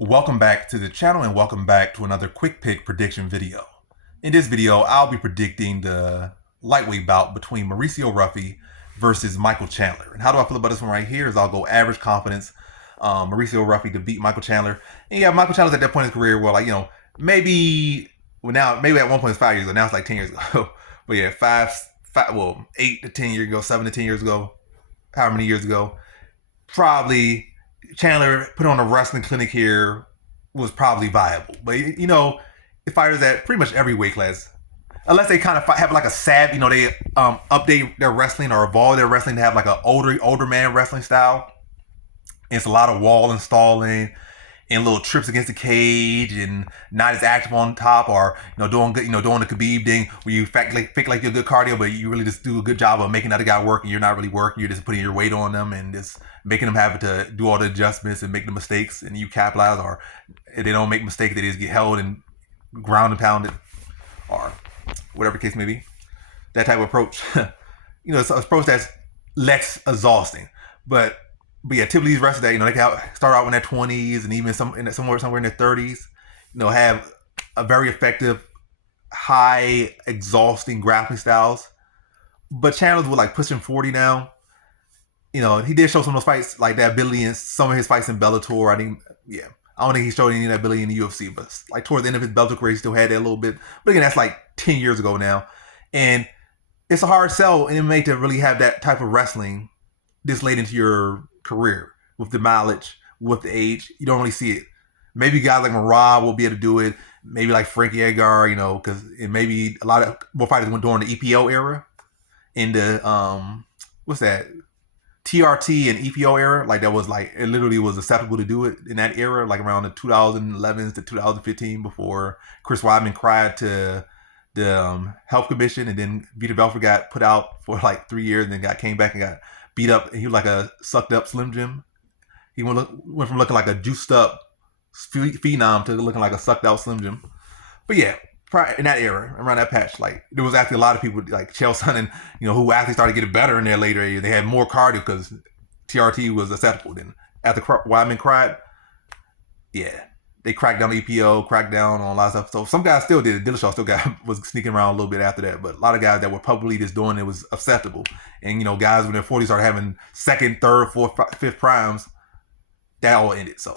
Welcome back to the channel and welcome back to another quick pick prediction video. In this video, I'll be predicting the lightweight bout between Mauricio Ruffy versus Michael Chandler. And how do I feel about this one right here is I'll go average confidence. Mauricio Ruffy to beat Michael Chandler. And yeah, Michael Chandler's at that point in his career where maybe at one point it's 5 years ago, now it's like 10 years ago. But yeah, 8 to 10 years ago, 7 to 10 years ago, however many years ago, probably Chandler put on a wrestling clinic here was probably viable. But it fighters at pretty much every weight class, unless they kind of have like a sad, they update their wrestling or evolve their wrestling to have like an older man wrestling style. And it's a lot of wall installing and little trips against the cage and not as active on top, or doing good, doing the Khabib thing where you fake like you're good cardio, but you really just do a good job of making the other guy work and you're not really working. You're just putting your weight on them and just making them have to do all the adjustments and make the mistakes, and you capitalize, or if they don't make mistakes, they just get held and ground and pounded, or whatever the case may be. That type of approach, it's an approach that's less exhausting, but yeah, typically these wrestlers that they can start out in their 20s and even somewhere in their 30s, have a very effective, high exhausting grappling styles. But Chandler's with pushing 40 now. He did show some of those fights, like that ability in some of his fights in Bellator. I don't think he showed any of that ability in the UFC, but towards the end of his Bellator career, he still had that a little bit. But again, that's like 10 years ago now, and it's a hard sell in MMA to really have that type of wrestling this late into your career with the mileage, with the age. You don't really see it. Maybe guys like Marab will be able to do it. Maybe like Frankie Edgar, because maybe a lot of more fighters went during the EPO era, in the what's that, TRT and EPO era. That was it literally was acceptable to do it in that era, around the 2011s to 2015, before Chris Weidman cried to the health commission, and then Vita Belfort got put out for 3 years, and then came back and got beat up, and he was like a sucked up Slim Jim. He went from looking like a juiced up phenom to looking like a sucked out Slim Jim. But yeah, in that era, around that patch, there was actually a lot of people like Chael Sonnen, who actually started getting better in their later age. They had more cardio because TRT was acceptable. Then after Weidman cried, yeah, they cracked down on EPO, cracked down on a lot of stuff. So some guys still did it. Dillashaw still was sneaking around a little bit after that, but a lot of guys that were publicly just doing it was acceptable. And guys in their 40s started having second, third, fourth, fifth primes. That all ended. So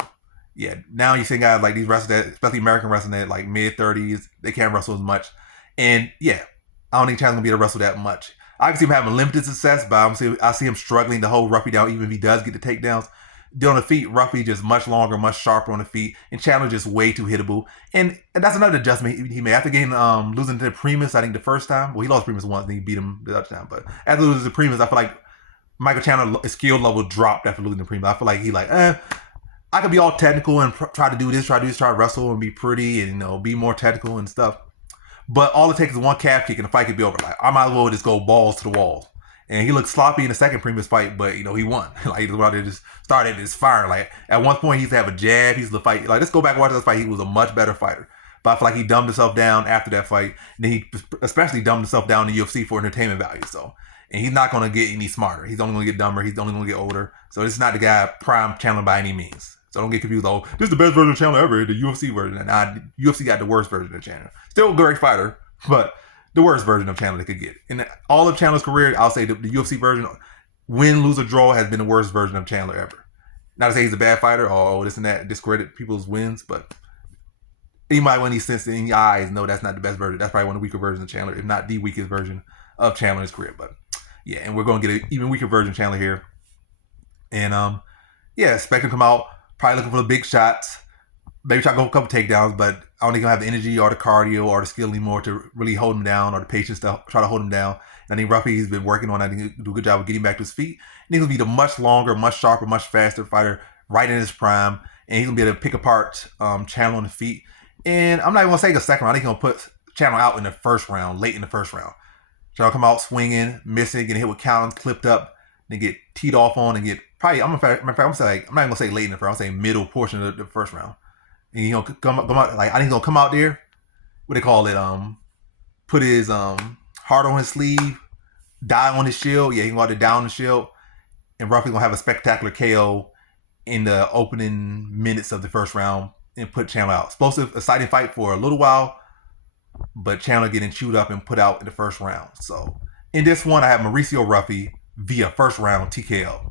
yeah, now you see guys like these wrestlers, especially American wrestling, at mid 30s, they can't wrestle as much. And yeah, I don't think Chandler's gonna be able to wrestle that much. I can see him having limited success, but I see him struggling to hold Ruffy down, even if he does get the takedowns. On the feet, Ruffy just much longer, much sharper on the feet, and Chandler just way too hittable. And that's another adjustment he made after losing to Primus. I think the first time, well, he lost Primus once, and he beat him the other time. But after losing to Primus, I feel like Michael Chandler's skill level dropped after losing to Primus. I feel like I could be all technical and try to wrestle and be pretty and be more technical and stuff. But all it takes is one calf kick and the fight could be over. I might as well just go balls to the wall. And he looked sloppy in the second Primus fight, but he won. He was out there just started this fire. At one point he used to have a jab. He used to fight. Let's go back and watch this fight. He was a much better fighter. But I feel like he dumbed himself down after that fight. And then he especially dumbed himself down in the UFC for entertainment value. So, and he's not gonna get any smarter. He's only gonna get dumber. He's only gonna get older. So this is not the guy prime Chandler by any means. So don't get confused. Oh, this is the best version of Chandler ever, the UFC version. And UFC got the worst version of Chandler. Still a great fighter, but the worst version of Chandler they could get. In all of Chandler's career, I'll say the UFC version, win, lose, or draw, has been the worst version of Chandler ever. Not to say he's a bad fighter or this and that, discredit people's wins, but anybody when he sense in your eyes know that's not the best version. That's probably one of the weaker versions of Chandler, if not the weakest version of Chandler in his career. But yeah, and we're going to get an even weaker version of Chandler here. And yeah, expect him to come out, probably looking for the big shots. Maybe try to go a couple takedowns, but I don't think he'll have the energy or the cardio or the skill anymore to really hold him down, or the patience to try to hold him down. And I think Ruffy's been working on that. I think he'll do a good job of getting back to his feet. And he's going to be the much longer, much sharper, much faster fighter right in his prime. And he's going to be able to pick apart Chandler on the feet. And I'm not even going to say the second round. I think he's going to put Chandler out in the first round, late in the first round. Chandler come out swinging, missing, getting hit with counters, clipped up, then get teed off on and get probably, I'm not even going to say late in the first round. I'm saying middle portion of the first round. And he'll come out, I think he's going to come out there, what they call it, put his heart on his sleeve, die on his shield. Yeah, he can go out there down the shield. And Ruffy's going to have a spectacular KO in the opening minutes of the first round and put Chandler out. Explosive, exciting fight for a little while, but Chandler getting chewed up and put out in the first round. So in this one, I have Mauricio Ruffy via first round TKO.